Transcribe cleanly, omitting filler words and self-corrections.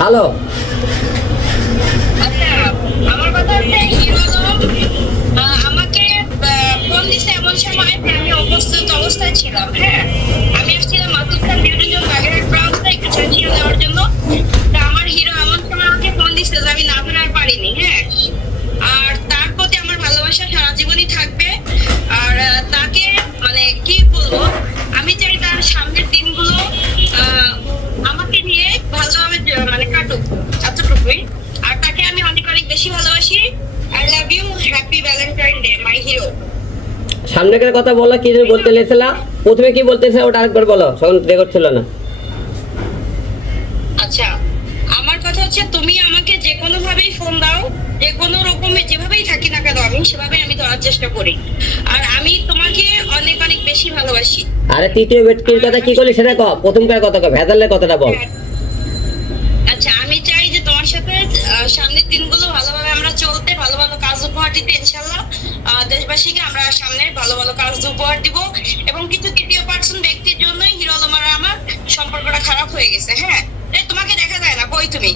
ভালো। আচ্ছা, আমার কথা হচ্ছে হিরো আলম আমাকে ফোন দিছে এমন সময় যে আমি অপ্রস্তুত অবস্থায় ছিলাম। হ্যাঁ, আমি আসছিলাম মাসুদ খান বিউটির জন্য বাগেরহাট ব্রাঞ্চে একটু ফেসিয়াল দেওয়ার জন্য। তা আমার হিরো এমন সময় আমাকে ফোন দিছে যে আমি না ধরে আর পারিনি। হ্যাঁ, আর তার প্রতি আমার ভালোবাসা সারা জীবনই থাকবে। আর তাকে মানে কি বলবো, আমি চাই তার সামনের দিনগুলো আহ, আমাকে নিয়ে ভালোভাবে মানে কাটুক, এতটুকুই। আর তাকে আমি অনেক অনেক বেশি ভালোবাসি। I love you, happy Valentine day my hero. সামনেকার কথা বলো, কি যেন বলতে লেছিলা? প্রথমে কি বলতেছে ওটা আরেকবার বলো, তখন রেকর্ড ছিল না। আচ্ছা, আমার কথা হচ্ছে তুমি আমাকে যে কোনো ভাবেই ফোন দাও, যে কোনো রকমে যেভাবেই থাকি না কেন আমি সেভাবেই আমি ধরার চেষ্টা করি। আর আমি তোমাকে অনেক অনেক বেশি ভালোবাসি। আরে তৃতীয় ব্যক্তির কথা কি করলি সেটা কও, প্রথমকার কথা কও, ভেদালের কথাটা বল। আচ্ছা, আমি চাই যে তোমার সাথে সামনের দিনগুলো ভালোভাবে আমরা চলতে, ভালো ভালো কাজ উপহার দিতে ইনশাল্লাহ। দেশবাসীকে আমরা সামনে ভালো ভালো কাজ উপহার দিব। এবং কিছু তৃতীয় পার্সন ব্যক্তির জন্যই হিরো আলম আর আমার সম্পর্কটা খারাপ হয়ে গেছে। হ্যাঁ, তোমাকে দেখা যায় না, কই তুমি?